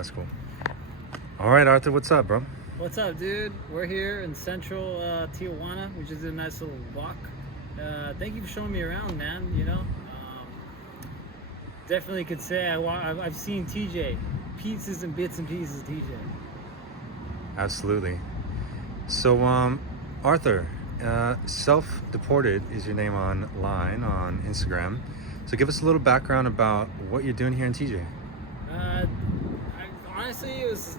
That's cool. All right, Arthur, what's up, bro? What's up, dude? We're here in central Tijuana, which is a nice little walk. Thank you for showing me around, man. Definitely could say I've seen TJ, pieces and bits and pieces of TJ. Absolutely. So, Arthur, self-deported is your name online on Instagram. So give us a little background about what you're doing here in TJ. Honestly, it was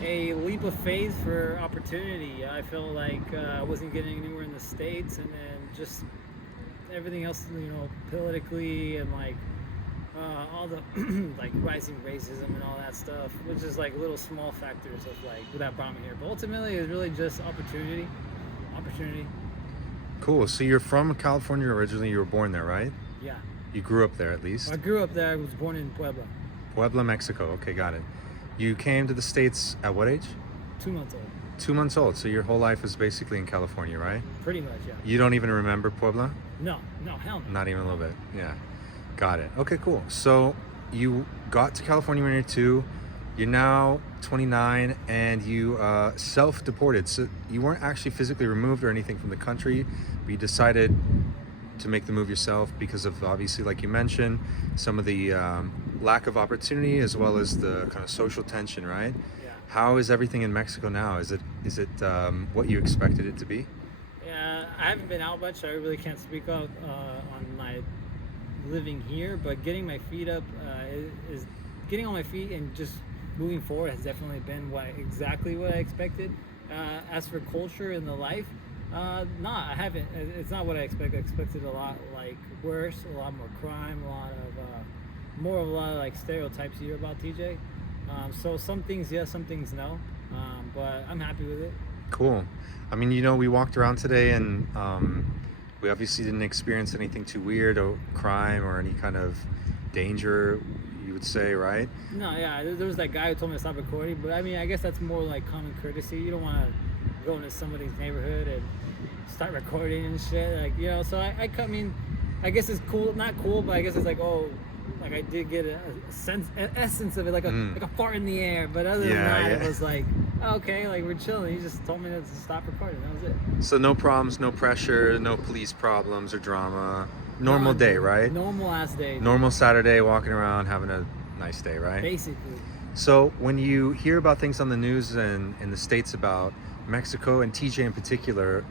a leap of faith for opportunity. I felt like I wasn't getting anywhere in the States, and then just everything else, politically and all the like rising racism and all that stuff, which is like little small factors of like that brought me here. But ultimately, it's really just opportunity. Cool. So you're from California originally. You were born there, right? Yeah. You grew up there at least. I grew up there. I was born in Puebla. Puebla, Mexico. Okay, got it. You came to the States at what age? 2 months old. 2 months old. So your whole life was basically in California, right? Pretty much, yeah. You don't even remember Puebla? No, hell no. Not even a little bit. Yeah. Got it. Okay, cool. So you got to California when you're 2. You're now 29 and you self-deported. So you weren't actually physically removed or anything from the country, but you decided to make the move yourself because of, obviously, like you mentioned, some of the lack of opportunity as well as the kind of social tension, right? Yeah. How is everything in Mexico now? Is it what you expected it to be? Yeah, I haven't been out much, so I really can't speak out on my living here, but getting my feet up is getting on my feet and just moving forward has definitely been exactly what I expected. As for culture and the life, I haven't. It's not what I expected. I expected a lot worse, a lot more crime, a lot of like stereotypes you hear about TJ. So some things yes, some things no, but I'm happy with it. Cool. I mean, we walked around today and we obviously didn't experience anything too weird or crime or any kind of danger, you would say, right? No, yeah, there was that guy who told me to stop recording, but I mean, I guess that's more like common courtesy. You don't want to go into somebody's neighborhood and start recording and shit, so I mean, I guess it's cool, not cool, but I guess it's like, I did get an essence of it, like a fart in the air, but other than that, it was like, okay, like we're chilling. He just told me to stop recording. That was it. So no problems, no pressure, no police problems or drama. Normal day, right? Normal ass day. Normal Saturday, walking around, having a nice day, right? Basically. So when you hear about things on the news and in the States about Mexico and TJ in particular,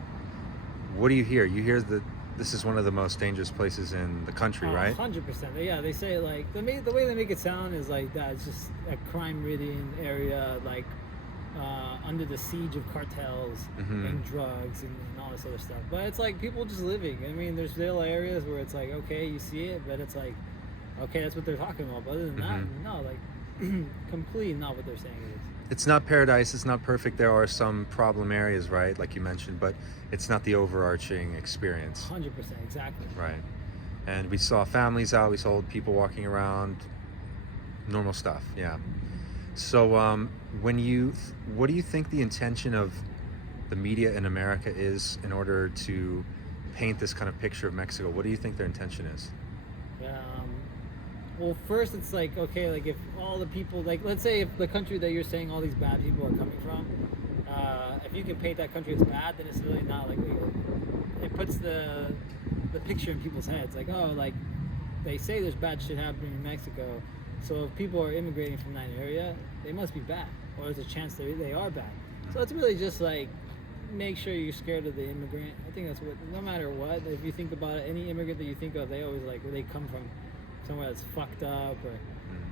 what do you hear? You hear that this is one of the most dangerous places in the country, right? 100%. Yeah, they say like the way they make it sound is like that. It's just a crime-ridden area, like under the siege of cartels and drugs and all this other stuff. But it's like people just living. I mean, there's little areas where it's like, okay, you see it, but it's like, okay, that's what they're talking about. But other than that, no, like completely not what they're saying it is. It's not paradise. It's not perfect. There are some problem areas, right, like you mentioned, but it's not the overarching experience. 100%, exactly. Right. And we saw families out. We saw old people walking around. Normal stuff. Yeah. So, what do you think the intention of the media in America is in order to paint this kind of picture of Mexico? What do you think their intention is? Well, first it's like, okay, like if all the people, like let's say if the country that you're saying all these bad people are coming from, if you can paint that country as bad, then it's really not like legal. It puts the picture in people's heads, like, oh, like they say there's bad shit happening in Mexico, so if people are immigrating from that area, they must be bad, or there's a chance they are bad. So it's really just like, make sure you're scared of the immigrant. I think that's what, no matter what, if you think about it, any immigrant that you think of, they always like, where they come from somewhere that's fucked up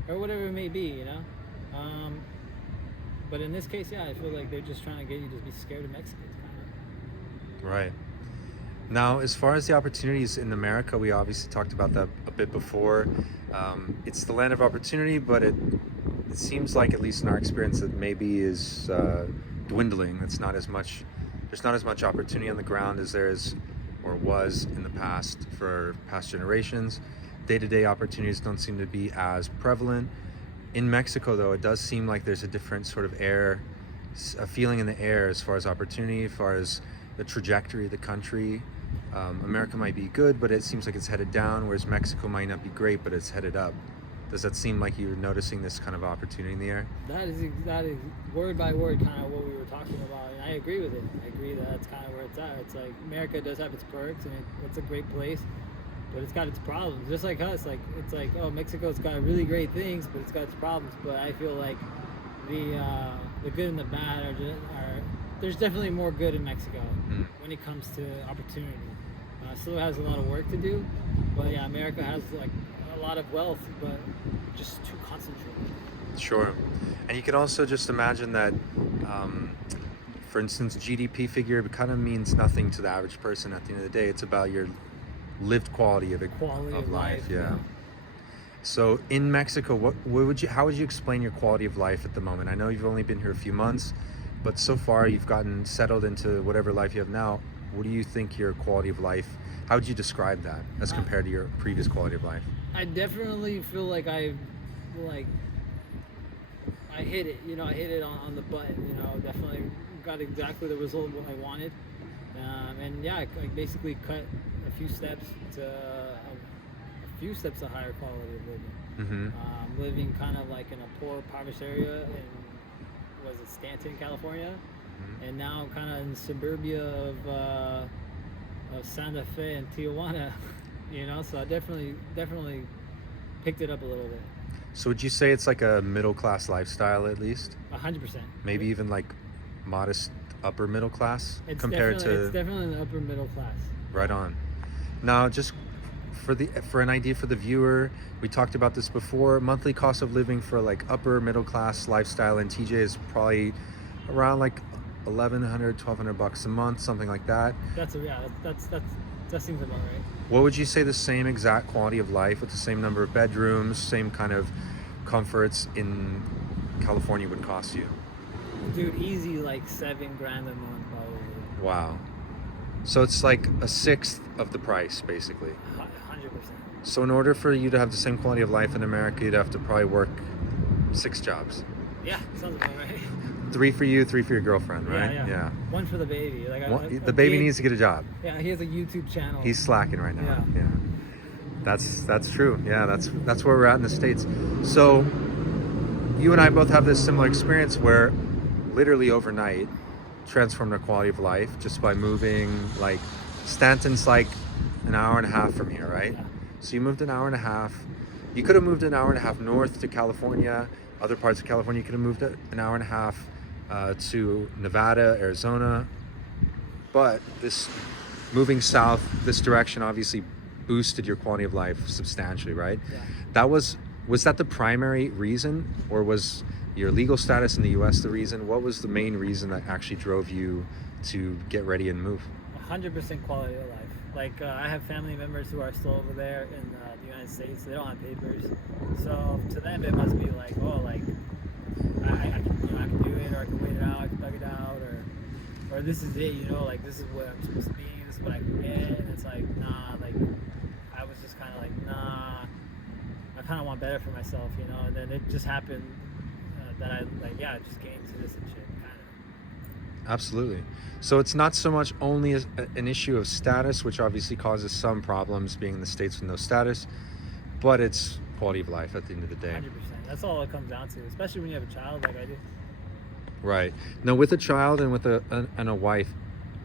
or whatever it may be, but in this case, yeah, I feel like they're just trying to get you to be scared of Mexicans, kind of. Right. Now, as far as the opportunities in America, we obviously talked about that a bit before. It's the land of opportunity, but it seems like, at least in our experience, that maybe is dwindling. There's not as much opportunity on the ground as there is or was in the past for past generations. Day-to-day opportunities don't seem to be as prevalent. In Mexico, though, it does seem like there's a different sort of air, a feeling in the air as far as opportunity, as far as the trajectory of the country. America might be good, but it seems like it's headed down, whereas Mexico might not be great, but it's headed up. Does that seem like you're noticing this kind of opportunity in the air? That is word by word kind of what we were talking about, and I agree with it. I agree that that's kind of where it's at. It's like America does have its perks, and it's a great place, but it's got its problems. Just like us, like it's like, oh, Mexico's got really great things, but it's got its problems. But I feel like the good and the bad are there's definitely more good in Mexico when it comes to opportunity. Still has a lot of work to do, but yeah, America has like a lot of wealth, but just too concentrated. Sure. And you can also just imagine that, for instance, GDP figure kind of means nothing to the average person at the end of the day. It's about your lived quality of Quality of life, Yeah. So in Mexico, how would you explain your quality of life at the moment? I know you've only been here a few months, but so far you've gotten settled into whatever life you have now. What do you think your quality of life, how would you describe that as compared to your previous quality of life? I definitely feel like like I hit it. I hit it on the button. Definitely got exactly the result of what I wanted. And yeah, I basically cut a few steps to a higher quality of living. Living kind of like in a poor, impoverished area in, was it Stanton, California, and now kind of in suburbia of Santa Fe and Tijuana. So I definitely picked it up a little bit. So would you say it's like a middle class lifestyle at least? 100%. Maybe even like modest upper middle class It's compared to. It's definitely in the upper middle class. Right on. Now, just for an idea for the viewer, we talked about this before. Monthly cost of living for like upper middle class lifestyle in TJ is probably around like $1,100-$1,200 a month, something like that. That seems about right. What would you say the same exact quality of life with the same number of bedrooms, same kind of comforts in California would cost you? Dude, easy like $7,000 a month probably. Wow. So it's like a sixth of the price, basically. 100%. So in order for you to have the same quality of life in America, you'd have to probably work 6 jobs. Yeah, sounds about right. 3 for you, 3 for your girlfriend, right? Yeah. One for the baby. The baby needs to get a job. Yeah, he has a YouTube channel. He's slacking right now. Yeah. That's true. Yeah, that's where we're at in the States. So you and I both have this similar experience where literally overnight transformed our quality of life just by moving. Like Stanton's like an hour and a half from here, right? Yeah. So you moved an hour and a half. You could have moved an hour and a half north to California, other parts of California. You could have moved an hour and a half to Nevada, Arizona. But this moving south, this direction obviously boosted your quality of life substantially, right? Yeah. Was that the primary reason, or was your legal status in the US the reason? What was the main reason that actually drove you to get ready and move? 100% quality of life. Like I have family members who are still over there in the United States. They don't have papers, so to them it must be like, oh, like I can do it, or I can wait it out, I can thug it out, or this is it, like this is what I'm supposed to be, this is what I can get, and it's like, nah, like I was just kind of like, nah, I kind of want better for myself, and then it just happened that I just came to this and shit, kind of. Absolutely. So it's not so much only an issue of status, which obviously causes some problems being in the States with no status, but it's quality of life at the end of the day. 100%. That's all it comes down to, especially when you have a child like I do. Right. Now, with a child and with a wife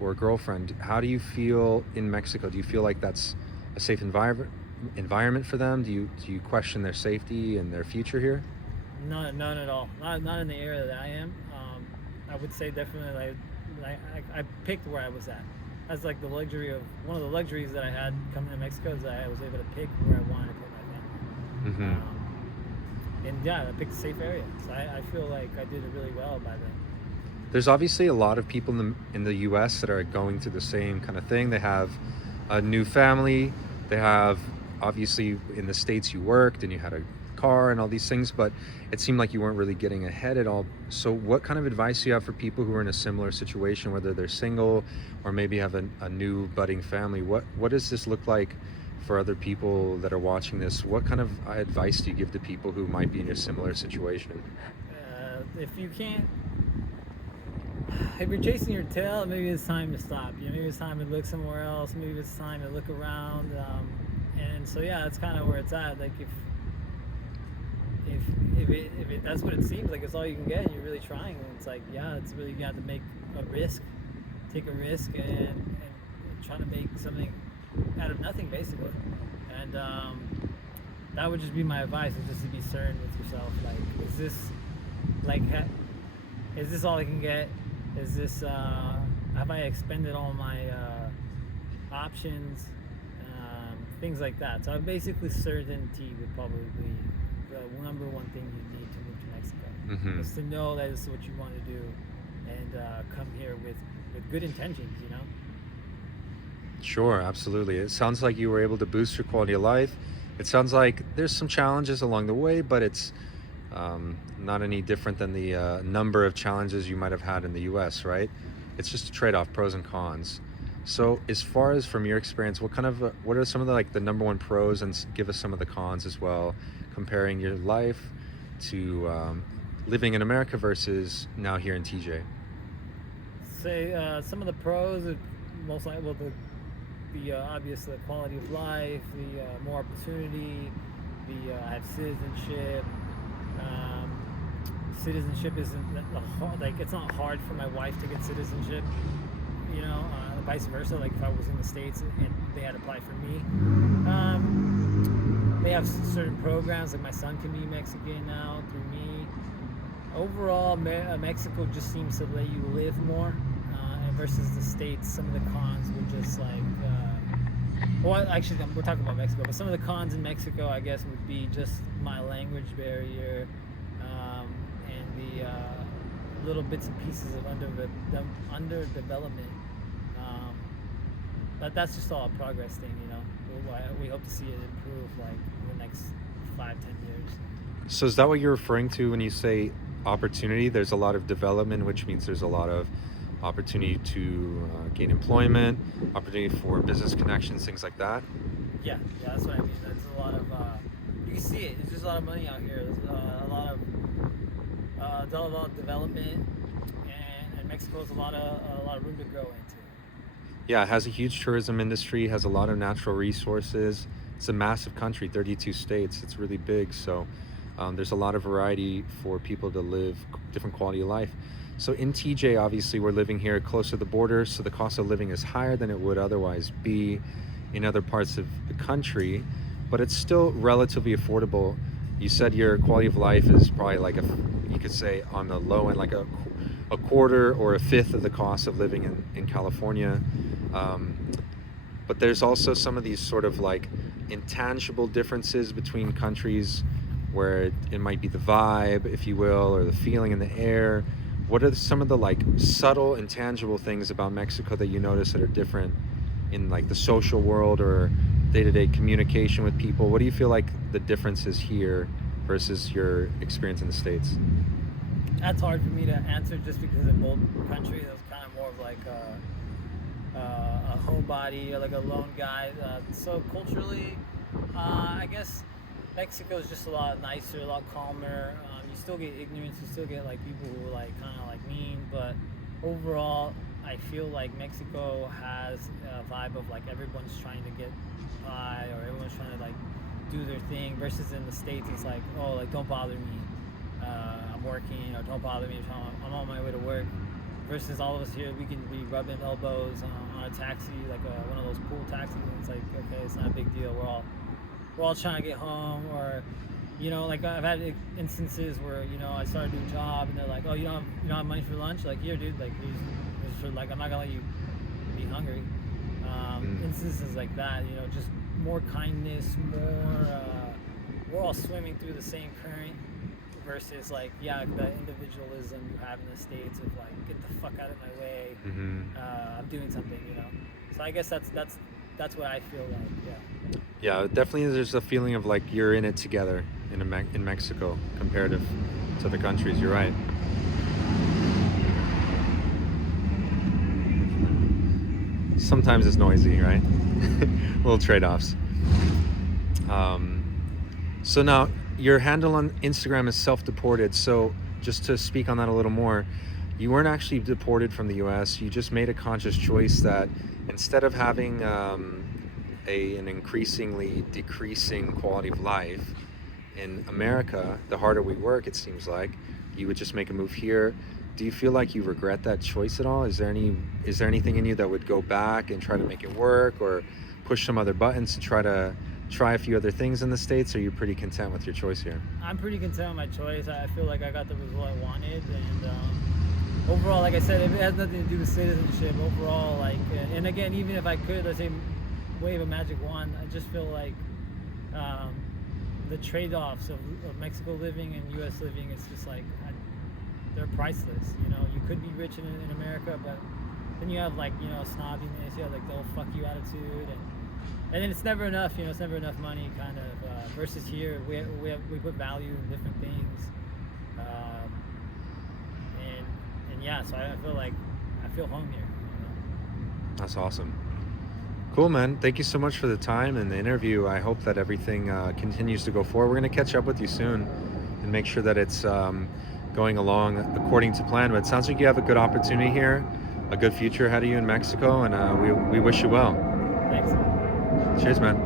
or a girlfriend, how do you feel in Mexico? Do you feel like that's a safe environment for them? Do you question their safety and their future here? None at all. Not in the area that I am. I would say definitely I picked where I was at. That's like one of the luxuries that I had coming to Mexico, is that I was able to pick where I wanted to put my family. And yeah, I picked a safe area, so I feel like I did it really well by then. There's obviously a lot of people in the US that are going through the same kind of thing. They have a new family. They have, obviously, in the States you worked and you had a car and all these things, but it seemed like you weren't really getting ahead at all. So what kind of advice do you have for people who are in a similar situation, whether they're single or maybe have a new budding family? What does this look like for other people that are watching this? What kind of advice do you give to people who might be in a similar situation? If you're chasing your tail, maybe it's time to stop. Maybe it's time to look somewhere else. Maybe it's time to look around. And so yeah, that's kind of where it's at. Like if that's what it seems like, it's all you can get, and you're really trying, and it's like, yeah, it's really, you have to take a risk, and try to make something out of nothing, basically. And that would just be my advice, is just to be certain with yourself. Like, is this all I can get? Is this have I expended all my options? Things like that. So basically, certainty would probably be the number one thing you need to move to Mexico. Is to know that this is what you want to do, and come here with good intentions, you know? Sure, absolutely. It sounds like you were able to boost your quality of life. It sounds like there's some challenges along the way, but it's not any different than the number of challenges you might have had in the US, right? It's just a trade-off, pros and cons. So as far as from your experience, what are some of the number one pros, and give us some of the cons as well, comparing your life to living in America versus now here in TJ? Say some of the pros are most likely, well, the obvious, the quality of life, the more opportunity, I have citizenship. Citizenship isn't hard, like, it's not hard for my wife to get citizenship, you know, vice versa. Like, if I was in the States and they had applied for me, they have certain programs, like my son can be Mexican now through me. Overall, Mexico just seems to let you live more, and versus the States, some of the cons were just like, well, actually, we're talking about Mexico, but some of the cons in Mexico, I guess, would be just my language barrier, and the little bits and pieces of underdevelopment. But that's just all a progress thing, you know. We hope to see it improve, like, in the next 5-10 years. So is that what you're referring to when you say opportunity? There's a lot of development, which means there's a lot of opportunity to gain employment, opportunity for business connections, things like that? Yeah, that's what I mean. There's a lot of, you can see it, there's just a lot of money out here. There's a lot of development, and Mexico has a lot of room to grow into. Yeah, it has a huge tourism industry, has a lot of natural resources. It's a massive country, 32 states. It's really big. So there's a lot of variety for people to live different quality of life. So in TJ, obviously, we're living here close to the border, so the cost of living is higher than it would otherwise be in other parts of the country, but it's still relatively affordable. You said your quality of life is probably like you could say on the low end, like a quarter or a fifth of the cost of living in California. But there's also some of these sort of like intangible differences between countries, where it might be the vibe, if you will, or the feeling in the air. What are some of the like subtle, intangible things about Mexico that you notice that are different in like the social world or day-to-day communication with people? What do you feel like the difference is here versus your experience in the States? That's hard for me to answer, just because in both countries, it was kind of more of like a homebody, or like a lone guy. So culturally, I guess Mexico is just a lot nicer, a lot calmer. You still get ignorance, you still get like people who are like kind of like mean, but overall, I feel like Mexico has a vibe of like everyone's trying to get by, or everyone's trying to like do their thing. Versus in the States, it's like, oh, like, don't bother me, I'm working, or don't bother me, I'm on my way to work. Versus all of us here, we can be rubbing elbows on a taxi, like one of those pool taxis, and it's like, okay, it's not a big deal. We're all trying to get home. Or, you know, like, I've had instances where, you know, I started a new job and they're like, oh, you don't have money for lunch? Like, here, dude, like, like, I'm not gonna let you be hungry. Instances like that, you know, just more kindness, we're all swimming through the same current, versus like, yeah, the individualism you have in the States of like, get the fuck out of my way. I'm doing something, you know. So I guess that's what I feel like. Yeah, definitely. There's a feeling of like you're in it together in Mexico comparative to other countries. You're right. Sometimes it's noisy, right? Little trade-offs. So now your handle on Instagram is self-deported. So just to speak on that a little more, you weren't actually deported from the US. You just made a conscious choice that instead of having an increasingly decreasing quality of life, in America, the harder we work, it seems like you would just make a move here. Do you feel like you regret that choice at all? Is there anything in you that would go back and try to make it work, or push some other buttons to try a few other things in the States? Or are you pretty content with your choice here? I'm pretty content with my choice. I feel like I got the result I wanted, and overall, like I said, it has nothing to do with citizenship. Overall, like, and again, even if I could, let's say, wave a magic wand, I just feel like the trade-offs of Mexico living and U.S. living, it's just like they're priceless. You know, you could be rich in America, but then you have, like, you know, snobbiness, you have like the whole fuck you attitude, and then it's never enough. You know, it's never enough money, kind of. Versus here, we put value in different things, and yeah. So I feel like I feel home here. You know? That's awesome. Cool, man. Thank you so much for the time and the interview. I hope that everything continues to go forward. We're going to catch up with you soon and make sure that it's going along according to plan. But it sounds like you have a good opportunity here, a good future ahead of you in Mexico, and we wish you well. Thanks. Cheers, man.